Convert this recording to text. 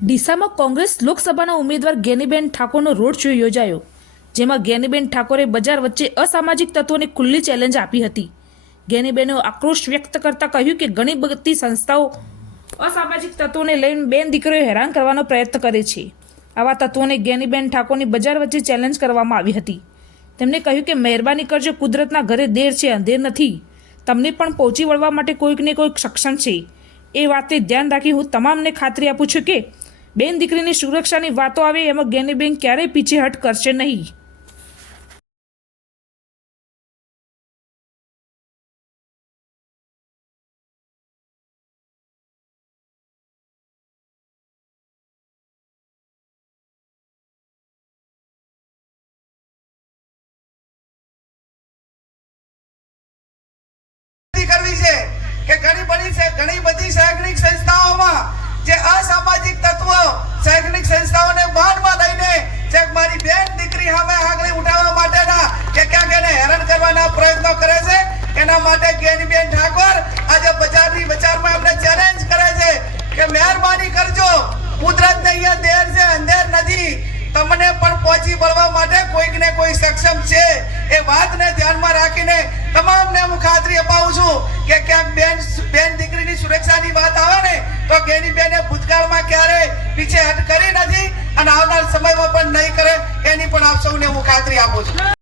ડીસામાં કોંગ્રેસ લોકસભાના ઉમેદવાર Geniben ઠાકોરનો road show યોજાયો, જેમાં ગેનીબેન ઠાકોરે બજાર વચ્ચે અસામાજિક તત્વોને ખુલ્લી ચેલેન્જ આપી હતી। ગેનીબેને આક્રોશ વ્યક્ત કરતા કહ્યું કે ઘણી બધી સંસ્થાઓ અસામાજિક તત્વોને લઈને બેન દીકરીઓ હેરાન કરવાનો પ્રયત્ન કરે છે। આવા તત્વોને ગેનીબેન ઠાકોરની બજાર વચ્ચે ચેલેન્જ કરવામાં આવી હતી। તેમણે કહ્યું કે મહેરબાની કરજો, કુદરતના ઘરે દેર છે, અંધેર નથી। તમને પણ પહોંચી વળવા માટે કોઈકને કોઈક સક્ષમ છે। એ વાતે ધ્યાન રાખી હું તમામને ખાતરી આપું છું કે બેન દીકરીની સુરક્ષાની વાતો આવે એમાં ગેનીબેન ક્યારેય પીછેહટ કરશે નહીં। કરવી છે કે ઘણી બધી શૈક્ષણિક સંસ્થાઓમાં જે અસામાજિક તત્વો શૈક્ષણિક સંસ્થાઓને બાંધમાં લઈને જે મારી બેન દીકરી સામે આગળ ઉઠાવવા માટેના કે ક્યાંક એને હેરાન કરવાના પ્રયત્નો કરે છે। એના માટે ગેનીબેન ઠાકોર આજે બજારની બજારમાં અમને ચેલેન્જ કરે છે કે મહેરબાની કરજો, કુદરતને અહીંયા દેર છે, અંધેર નથી। તમને પણ પહોંચી વળવા માટે કોઈક ને કોઈ સક્ષમ છે। એ વાતને ધ્યાનમાં રાખીને તમામને હું ખાતરી અપાવું છું કે ક્યાંક બેન દીકરીની સુરક્ષાની વાત આવે ને તો ગેનીબેને ભૂતકાળમાં ક્યારે પીછેહટ કરી નથી અને આવનાર સમયમાં પણ નહીં કરે, એની પણ આપ સૌને હું ખાતરી આપું છું।